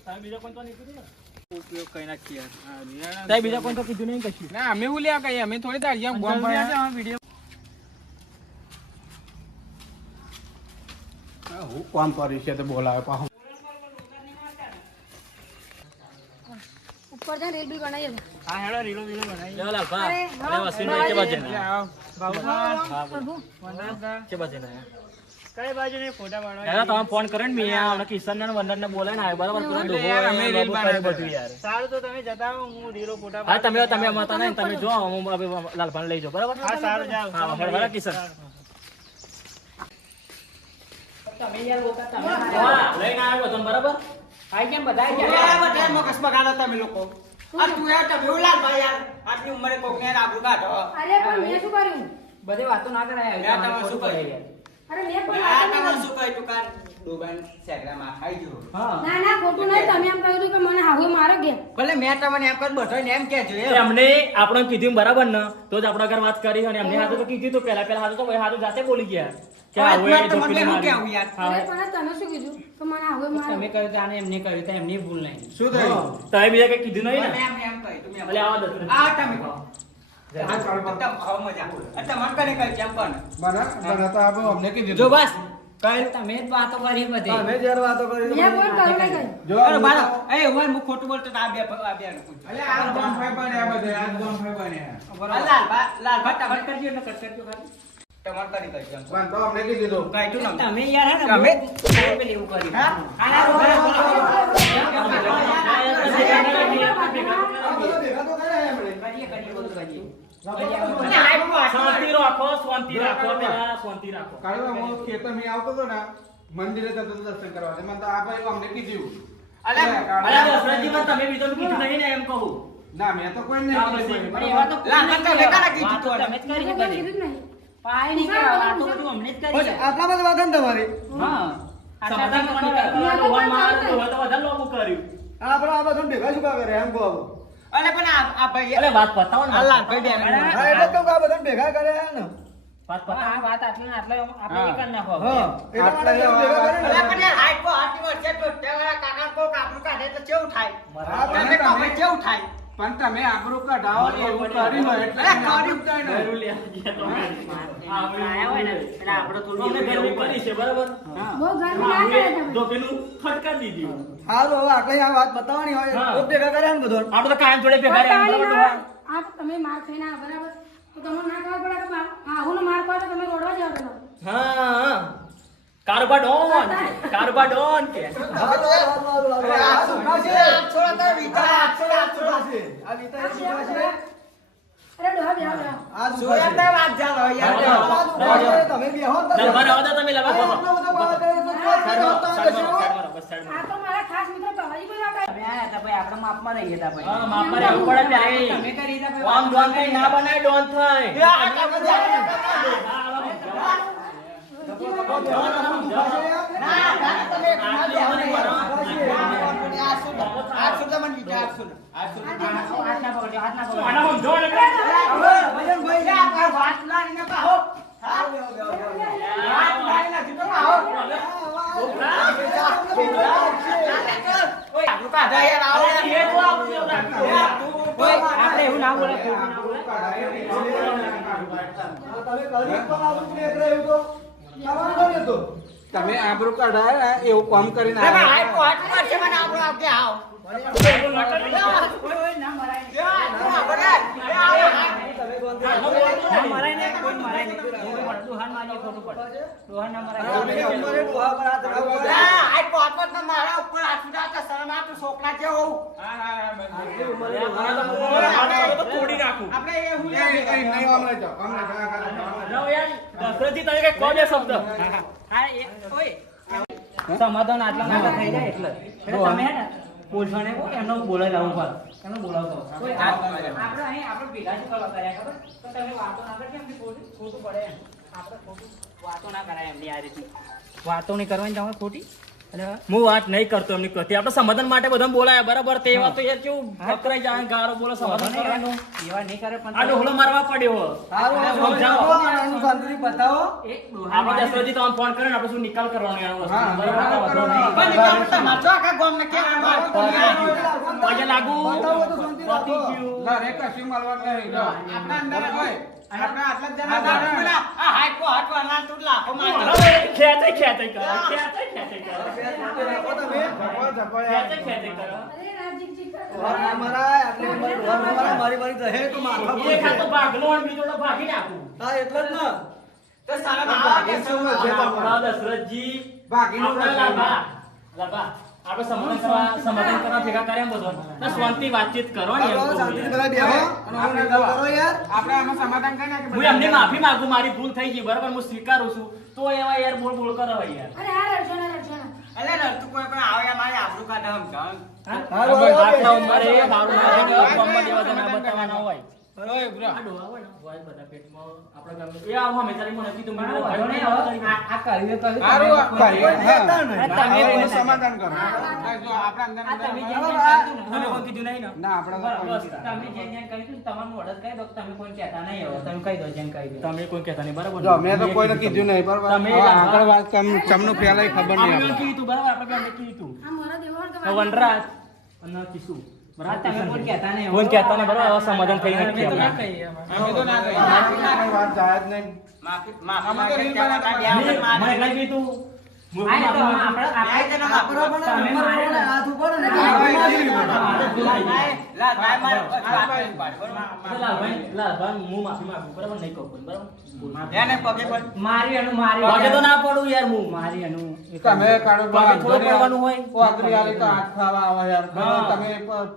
તમે બીજો કોઈ તો નહીં કીધું ને ઉપયોગ કરી નાખીએ યાર. હા, યાર. તમે બીજા કોઈ તો કીધું નહીં કશું ના અમે હું લ્યા કહીએ, અમે થોડી તારી જેમ ગોમ પડ્યા. હા, હું કોમ કર્યું છે તો બોલાવે પાછું. ઉપર જઈને રીલ બી બનાવીએ ને. હા હેડો રીલો રીલો બનાવી લે લાલભા અરે, અરે વસીનો કે બાજે એટલે ના આવો. પ્રભુ કે બાજે ના કઈ બાજુ ને ફોટા પાડવા યાર તમે ફોન કરે ને મી આ કિશન ને વંદન ને બોલાય ને આવે બરાબર પૂરો ડોહો યાર, અમે એ રીલ બાબુ કરે બનાવે. બધું યાર સારું તો તમે જતા રહો હું રીલો ફોટા હા તમે અમાતા નહીં તમે જો હું લાલભાન લઈ જાઓ બરાબર હા સારું જાઓ હા હેડો કિશન તમે યાર બોકા તમે હા લઈને આવ્યો તમે બરાબર આઈ કેમ બધા આઈ ગયા બધા મગજ બગાડો તમે લોકો આ તું યાર તમે એવું લાલ ભાઈ યાર આટલી ઉંમરે કોક ને આબરૂ કાઢો અરે પણ મેં શું કર્યું બધે વાતો ના કરાય મેં તમે શું કર્યું? અરે મેં કોઈ આ વાત તમે નહીં શું કહ્યું તું કાલ ડોબાન સેગરામાં ખાઈ ગયો હા ના ના ખોટું નહીં તમે એમ કહ્યું હતું કે મને હાવે મારે ગયા ભલે મેં તમને એમ કર બધાને એમ કહેજો એમને આપણે કીધું બરાબર ને તો જ આપણા ઘર વાત કરી અને એમને હાથે તો કીધું તો પેલા હાથે તો હાથે જાતે બોલી ગયા કે આવું એ ધોકી મારી અરે પણ તમે શું કીધું કે મને હાવે મારે તમે કહ્યું તો આને એમને કહ્યું તો એમની ભૂલ નહીં શું થયું? તમે બીજા કઈ કીધું નહીં ને એમ કહ્યું તમે એટલે આવા દસ આ તમે કહો આ ચાલ બધા ખાવ મજા એટલે મન કરે કઈ કેમ પણ બના તો આપણે અમને કીધું જો હતું. બસ કઈ તમે જ વાતો કરી બધી મેં કોઈ કહ્યું નહીં કહ્યું જો અરે બાળો એ હોય હું ખોટું બોલતો તો આ બે ને પૂછો અલ્યા આ ગોમ ભાઈ બન્યા બધે, આ ગોમ ભાઈ બન્યા. લાલ ભાઈ તમારે કરજો ને કરજો ખાલી તમારે કરી કરજો એમ. પણ તો અમને કીધું હતું. કઈ તું ના તમે યાર હે ને તમે? પેલી એવું કર્યું હા? શાંતિ રાખો પેલા શાંતિ રાખો કાળું હું ખેતરમાં આવતો હતો ને, મંદિરે જતો હતો દર્શન કરવા. તે મને તો આ ભાઈ અમને કીધું. અલે અરે દશરથજી પણ તમે બીજું કીધું નહીં ને એમ કહું ના મેં તો કોઈ નહીં હા, કીધું. બસ. પણ એવા તો લાલ ભાઈ તમે કાના કીધું વાતો તું તમે જ કરી છે મેં કોઈ બધી કીધું જ નહીં પાય નહીં કે વાતો બધું અમને જ કરી છે આટલા બધા વાદન તમારી હા સમાધાન કરવાની કરતું હોય તો વન મારે તો હોય તો વધારે લોબુ કર્યું આપણે આ બધું ભેગા શું કા કરે એમ કહો હવે. અલે પણ આ ભાઈ અરે વાત પતાવો ને આ લાલ ભાઈ બેન હા એટલે તો આ બધા ભેગા કરે હે ને. વાત પતાવો આ વાત આટલે ને આટલે આપણે હા. એ કરી નાખો હા એટલા માટે બધા ભેગા કરે અલે ને. પણ યાર હાઈટ કો હાથી વર્ષે તો તેવાળા કાકા કો કાબરું કાઢે તો કેવું થાય હા, તમે પણ કહો તમે- ભાઈ કેવું થાય પણ તમે આબરૂ કઢાવો એવું કર્યું હોય એટલે અરે કર્યું થાય ને. આયા હોય ને એટલે આપણે થોડું અમને ગરમી પડી છે બરાબર બહુ ગરમી ના કરે તમે તો પેલું ફટકાર દીધી સારું હવે આટલી આ વાત બતાવવાની હોય હા. તો ભેગા કરે ને બધો. આપણે તો કાયમ જોડે ભેગા રહ્યા બતાવવાની બરાબર ના. આ તો તમે માર ખાઈને આવ્યા, બરાબર તો તમને ના ખબર પડે કે હાહુનો માર ખાવ તો તમે રોડવા જાવ પેલો હા કારોબાર ડોન કે હારું, હારું, હારું, હારું. અરે આ આ સુખા છે. છોડા તો વિચાર આ સુખા છે. આ વિતા એ સુખા છે. અરે ડોહા બેહો બેહો આ સુખા સોયા છે. તો વાત જાવ આ યાર સુખા છે. તમે બેહો ને તમે. દરબાર આવતા તમે લગા આ આટલો બધો બહાર કરે તો કોઈ સાઈડમાં હોતા સાઈડમાં નથી. સાઈડમાં બસ સાઈડમાં આ તો મારા ખાસ મિત્ર કવાજી પર આવ્યા તમે આયા હતા ભાઈ આપણે માપમાં રહીએ હતા ભાઈ હા માપમાં રહેવું પડે ત્યારે તમે કરી હતા ભાઈ આમ ડોન થઈ ના બનાય ડોન થાય હાથ ના પકડજો હાથ ના પકડજો આના સમજો ને આપણે એવું ના ના બોલે ખોટું ના બોલે તમે કરી પણ આવું પ્લે કરે એવું તો તમારું કોણ હતું? તમે આબરૂ કઢાય ને એવું કામ કરીને ના મરાય ને કોઈ મરાય નહીં દોહાન મારીએ ખોટું પડે દોહાન ના મરાય તમે ઉંમરે ડોહા પર હાથ ચડાવો પડે. આટલી ઉંમરે ડોહા તોડી નાખું નહીં અમને જો અમને લો યાર દશરથજી તમે કઈ કહો બે શબ્દ હા એ ઓય સમાધાન આટલા નાના થઈ જાય એટલે તમે હે ને બોલશો ને એમનો બોલાવી લાવવું પડે એમનો બોલાવતો આપણે અહીં આપણે ભેગા શું કરવા કર્યા ખબર તો તમે વાતો ના કરજો એમની ખોટું પડે એમ આપણે ખોટું વાતો ના કરાય એમની આ રીતની વાતો નહીં કરવાની તમે ખોટી હું વાત નહીં કરતો એમની કથી આપણે સમાધાન માટે બધા બોલાયા બરાબર તે વાત તો યાર કેવું ફકરાઈ જાય ગારો બોલો સમાધાન કરવાનું એવા નહીં કરે પણ આ ડોહલો મારવા પડ્યો સારું આ સમજાવો. સમજાવો અને આનું શાંતિથી બતાવો. એક ડોહા આપણે દશરથજી તમને ફોન કરીને આપણે શું નિકાલ કરવાનો યાર વસ્તુ હા, બરાબર નિકાલ વાંધો કરવાનો. નહીં. પગે લાગુ બતાવો તો શાંતિ રાખો. પતી ગયું. ઘરે કશું મળવા નહીં જો આપણા અંદર હોય આપણે આટલા જ જણા ખેંચાઈ ખેંચાઈ કરો ખેંચાઈ ખેંચાઈ કરો રાખો તમે. ખેંચાઈ ખેંચાઈ કરો અરે રાજીવજી ડોહા ના મરાય, આટલી ઉંમરે ડોહા ના મરાય. મારી વારી રહે તો માથા એક પડશે. હાથ તો ભાગલો અને બીજો તો ભાગી નાખું હા એટલે જ ને. આપણા દશરથજી ભાગીનું આપણે નથી. લાભા આપણે સમાધાન કરવા ભેગા કર્યા બધો તો શાંતિ વાતચીત કરો ને એમ બતાવો, કહું શાંતિથી યાર. બધા બેહો અને આવું નિકાલ કરો યાર. આપણે આમાં સમાધાન કરી નાખીએ હું એમની માફી માંગુ મારી ભૂલ થઈ ગઈ બરાબર હું સ્વીકારું છું તો એવા યાર બોલ બોલ કરો યાર અરે આ રજવાના રજવાના હારું, આટલા હારું, ઉંમરે બેહો. હારું ના હોય, ગામમાં જેવા તો ના બતાવવાના હોય. આ ડોહા હોય ને, હોય બધા પેટમાં આપણા ગામમાં. એ આવો અમે તારી મને કીધું મને વાંધો નહીં હવે આ કર્યું કહ્યું હારું, ભાઈ, હા. તમે હવે રહીને સમાધાન કરો જો આપણે અંદર તમે જે અંદર- તમે કોઈ કીધું નહીં ને ના આપણે તો કોઈ બસ નથી. તમે જે જેને કહ્યું હતું તમારું ઓર્ડર કહી દો તમે કોઈ કહેતા નહીં હવે તમે કહી દો જેને કહી દો તમે કોઈ કહેતા નહીં બરાબર જો મેં તો કોઈને કીધું નહીં બરાબર તમે હવે આગળ વાત ચમનું ફેલાય ખબર નહીં આપણે આપણે. કીધું બરાબર આપણે બેને કીધું આ મારા દેવર કે તો વનરાજ અને કિશુ હા, તમે કોઈ કહેતા નહીં કોઈ કહેતા નહીં બરાબર હવે સમાધાન થઈ નથી અમે તો ના આપણે. કહીએ અમે તો ના કહીએ. કોઈ વાત જાય જ નહીં અમે તો રીલ બનાવતા મને કઈ કીધું હા, એ તો આપણે આપણો પણ તમે નંબર મારે પડે, હાથ ઉપર ને. લાલભાઈ, હું માફી માંગુ બરાબર નહીં કહું કોઈ, બરાબર મારી એનું મારી પગે તો ના પડું યાર હું મારી એનું તમે કાઢો પગે થોડું પડવાનું હોય. વાકરી આલી તો હાથ ખાવા આવે યાર હા. તમે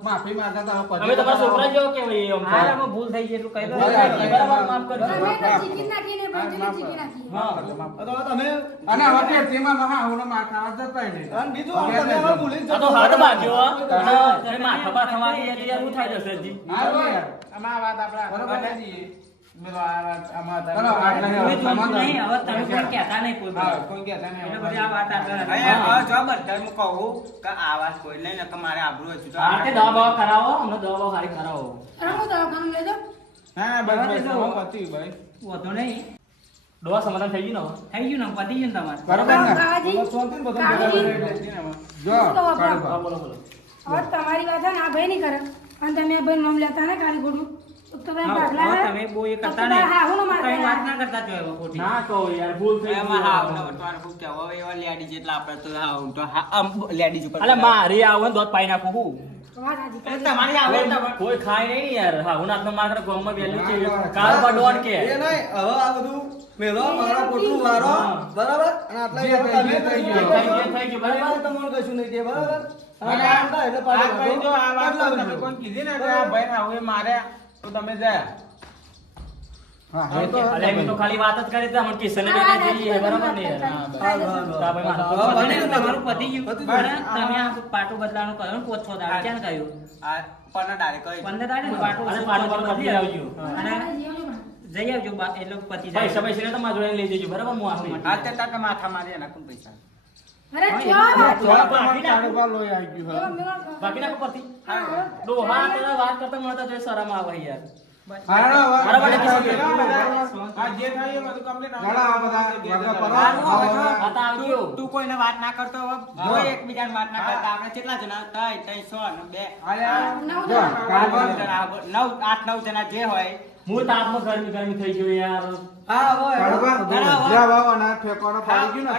માફી માંગતા હતા હવે અમે તમારા છોકરા જેવો કેવાય એમ હા એમાં ભૂલ થઈ ગઈ એટલું કહી દો ભૂલ થઈ ગઈ, બરાબર માફ કરજો. તમે તો ચીકી નાખીને પોતે ચીકી નાખી હા તો તમે અને હવે પેટીમાં મહા હુંનો માર ખાવા જતા નહીં. અને બીજું આમ તમે હવે ભૂલી આ તો હાથ ભાગ્યો હો. અને તમે માથા બાથા વાગી જાય તો યાર શું થાય દશરથજી? હારું યાર. બરોબર છે? ચલો, આટલા કોઈ જોતું નહીં હવે તમે કોઈ કહેતા નહીં કોઈ હા, બી. કોઈ કહેતા નહીં. એટલે બધી આ વાત આગળ હતી. હા, તે દવા બવા કરાવો અમને દવા બવા સારી કરાવો. અરે હું દવાખાનું લઈ જાઉં હા, બસ, બસ, હવે પત્યું ભાઈ. વાંધો નહીં દવા સમાધાન થઈ ગયું ને હવે? થઈ ગયું ને પતી ગયું ને તમારે બરોબર ને? કાળજી શાંતિથી બધા કાળજી. જો, કાઢો. હા, બોલો બોલો. હવે તમારી વાત છે ને આ ભાઈ નહીં કરે અને તમે આ ભાઈ નામ લેતા ને કાળી ખોટું તો તમે હા, પાગલા હવે હે? તમે બહુ એ તો કરતા તમારે નહીં. હાહુનો માર કઈ વાત ખાય. ના કરતા જો એમાં ખોટી. ના કહો યાર ભૂલ થઈ ગઈ. અલા મારી આવો ને દોત પાઈ નાખું હું. વાત સાચી. કોઈ ખાય નહીં યાર હા હું નાખનો માર ગામમાં વેલ્યુ છે કાળ પડવાનું કે એ નહીં, હવે આ બધું મેલો મારો પોટલું વારો, હા. બરાબર? અને આટલા જે યાર થઈ તમે ગયું, કશું થઈ નહીં ગયું, થઈ ગયું, અને બરાબર? તમારે કશું નહીં કહે, બરાબર? અને અને પાછળ થાય એટલે પાછળ આ ભાઈ જો આ વાત બદલાવજો. તમે કોઈ કીધી ને કે આ ભાઈને હવે માર્યા તો તમે જાય. હા, હા, તો અલે મેં તો ખાલી વાત જ કરી હતી અમને કિશન ને બેને જઈએ બરાબર ને યાર હા, બસ. હારું, હારું, તો આ ભાઈ માથું હારું. પતી ગયું, તમારું પતી ગયું. પતી બરાબર? ગયું. તમે આ પાટું બદલાવાનું કહ્યું ને, 5-6 દાડા ક્યાં કહ્યું? 15 દાડે ને પાટું અને પાટું પર બદલી આવજો હા. અને તમારે જીવજો પણ. જઈ આવજો એટલે પતી જાય. પૈસા પૈસા ને તમારા જોડે લઈ જજો બરાબર હું આપી અરે ચો ચોળા તમારે કાળું પાલ લોહી આવી ગયું હવે. બાકી નાખો પરથી હા. ડોહા તેના વાત કરતા મને તો જોઈ શરમ આવે યાર બરાબર છે. આ તો આવજો. તું કોઈને વાત ના કરતો હવે જો એકબીજાને વાત ના કરતા આપણે કેટલા જણા 3 300 2 8 9 જણા જે હોય હું તાપમાં ગરમી ગરમી થઈ ગયો યાર. હા હોય ઠેકોનો પડી ગયું ને